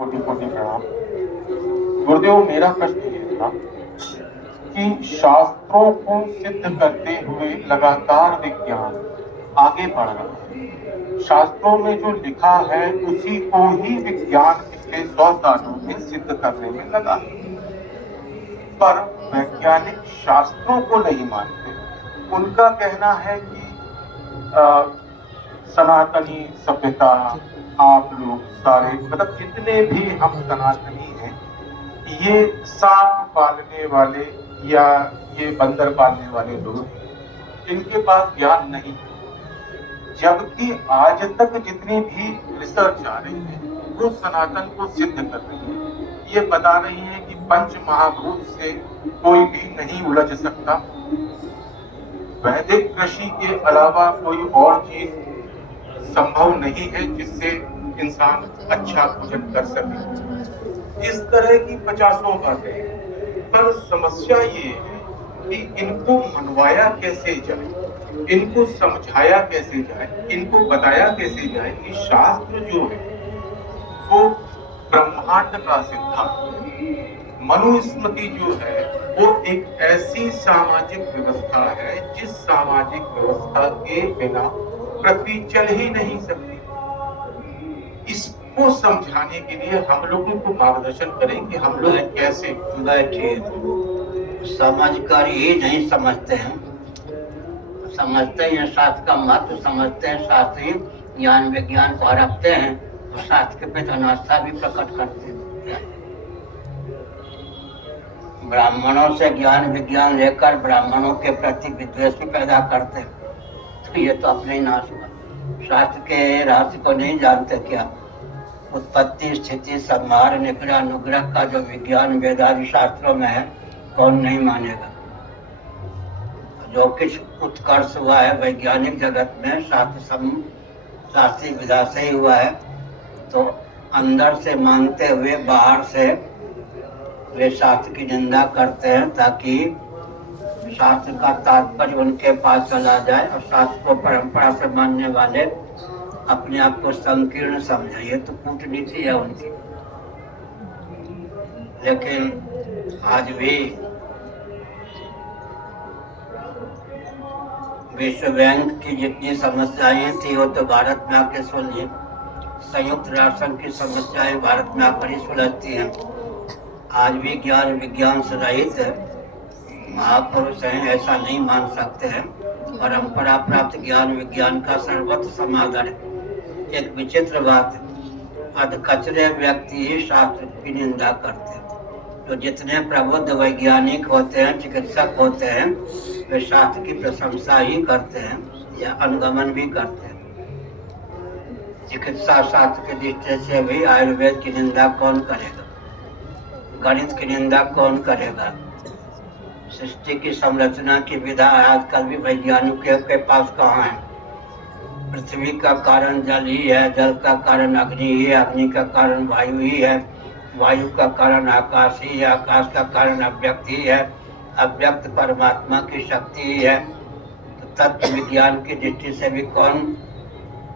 कोटि कोटि प्रणाम। गुरुदेव, मेरा प्रश्न ये था कि शास्त्रों को सिद्ध करते हुए लगातार विज्ञान आगे बढ़ रहा है। शास्त्रों में जो लिखा है उसी को ही विज्ञान पिछले 100 सालों में सिद्ध करने में लगा है। पर वैज्ञानिक शास्त्रों को नहीं मानते। उनका कहना है कि सनातनी सभ्यता, आप लोग सारे मतलब जितने भी हम सनातनी हैं, ये सांप पालने वाले या ये बंदर पालने वाले लोग, इनके पास ज्ञान नहीं है। जबकि आज तक जितनी भी रिसर्च आ रही है वो सनातन को सिद्ध कर रही है। ये बता रही है कि पंच महाभूत से कोई भी नहीं उलझ सकता। वैदिक कृषि के अलावा कोई और चीज संभव नहीं है जिससे इंसान अच्छा भोजन कर सके। इस तरह की 50 बातें, पर समस्या ये है कि इनको मनवाया कैसे जाए, इनको समझाया कैसे जाए, इनको बताया कैसे जाए कि शास्त्र जो है वो ब्रह्मांड का सिद्धांत है। मनुस्मृति जो है वो एक ऐसी सामाजिक व्यवस्था है जिस सामाजिक व्यवस्था के बिना पृथ्वी चल ही नहीं सकती। इसको समझाने के लिए हम लोगों को मार्गदर्शन करें कि हम लोग कैसे बैठिए। समाजकारी ही नहीं समझते हैं, समझते हैं शास्त्र का महत्व, समझते हैं शास्त्रीय ज्ञान विज्ञान को रखते हैं तो शास्त्र के प्रति अनास्था भी प्रकट करते हैं। ब्राह्मणों से ज्ञान विज्ञान लेकर ब्राह्मणों के प्रति विद्वेष भी पैदा करते हैं, तो ये तो अपने ही नाश हुआ। शास्त्र के रहस्य को नहीं जानते क्या? उत्पत्ति स्थिति संहार निग्रह अनुग्रह का जो विज्ञान वेदादि शास्त्रों में है, कौन नहीं मानेगा? जो कुछ उत्कर्ष हुआ है वैज्ञानिक जगत में शास्त्रीय विधा से ही हुआ है, तो अंदर से मानते हुए बाहर से वे शास्त्र की निंदा करते हैं ताकि शास्त्र का तात्पर्य उनके पास चला जाए और शास्त्र को परंपरा से मानने वाले अपने आप को संकीर्ण समझे। ये तो कूटनीति है उनकी। लेकिन आज भी विश्व बैंक की जितनी समस्याएं थी वो तो भारत में आके सुलझी। संयुक्त राष्ट्र की समस्याएं भारत में आकर ही सुलझती हैं। आज भी ज्ञान विज्ञान से रहित महापुरुष हैं, ऐसा नहीं मान सकते हैं। परंपरा प्राप्त ज्ञान विज्ञान का सर्वत्र समाधान है। एक विचित्र बात है, अधकचरे व्यक्ति ही शास्त्र की निंदा करते हैं। तो जितने प्रबुद्ध वैज्ञानिक होते हैं, चिकित्सक होते हैं, वे शास्त्र की प्रशंसा ही करते हैं या अनुगमन भी करते हैं। चिकित्सा शास्त्र की दृष्टि से भी आयुर्वेद की निंदा कौन करेगा? गणित की निंदा कौन करेगा? सृष्टि की संरचना की विधा आजकल भी वैज्ञानिकों के पास कहाँ है? पृथ्वी का कारण जल ही है, जल का कारण अग्नि ही है, अग्नि का कारण वायु ही है, वायु का कारण आकाश ही है, आकाश का कारण अव्यक्त ही है, अव्यक्त परमात्मा की शक्ति ही है। तो तत्व विज्ञान की दृष्टि से भी कौन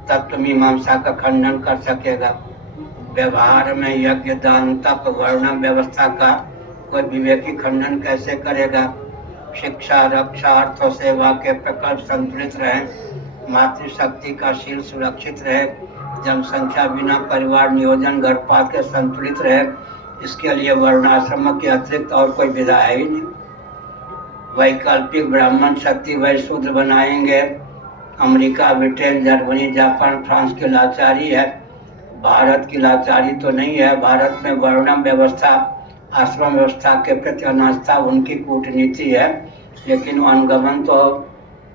तत्व मीमांसा का खंडन कर सकेगा? व्यवहार में यज्ञ दान तप वर्ण व्यवस्था का कोई विवेकी खंडन कैसे करेगा? शिक्षा रक्षा अर्थ और सेवा के प्रकल्प संतुलित रहे, मातृशक्ति का शील सुरक्षित रहे, जनसंख्या बिना परिवार नियोजन गर्भपात के संतुलित रहे, इसके लिए वर्णाश्रम के अतिरिक्त और कोई विधा है ही नहीं। वैकल्पिक ब्राह्मण शक्ति वै शूद्र बनाएंगे। America, Britain, Germany, Japan, France की लाचारी है, भारत की लाचारी तो नहीं है। भारत में वर्णम व्यवस्था आश्रम व्यवस्था के प्रति अनास्था उनकी कूटनीति है, लेकिन अनुगमन तो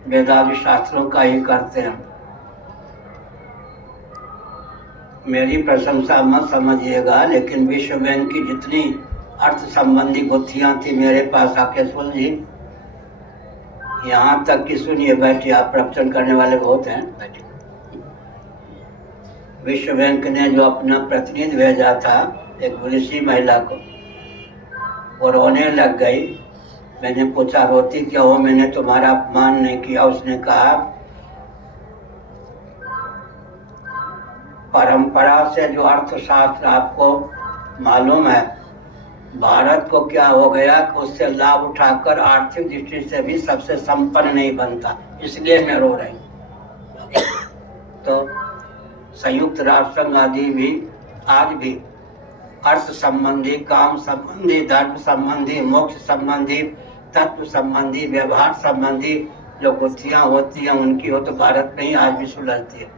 वेदादि शास्त्रों का ही करते हैं। मेरी प्रशंसा मत समझिएगा, लेकिन विश्व बैंक की जितनी अर्थ संबंधी गुत्थियां थी मेरे पास आके सुलझी। यहाँ तक कि सुनिए, बैठिए, आप प्रवचन करने वाले बहुत हैं, बैठिए। विश्व बैंक ने जो अपना प्रतिनिधि भेजा था एक विदेशी महिला को, वो रोने लग गई। मैंने पूछा रोती क्या हो? मैंने तुम्हारा अपमान नहीं किया। उसने कहा परंपरा से जो अर्थशास्त्र आपको मालूम है, भारत को क्या हो गया कि उससे लाभ उठाकर आर्थिक दृष्टि से भी सबसे संपन्न नहीं बनता, इसलिए मैं रो रही हूँ। तो संयुक्त राष्ट्र संघ आदि भी आज भी अर्थ संबंधी, काम संबंधी, धर्म संबंधी, मोक्ष संबंधी, तत्व संबंधी, व्यवहार संबंधी जो गुत्थियां होती हैं उनकी हो तो भारत में ही आज भी सुलझती है।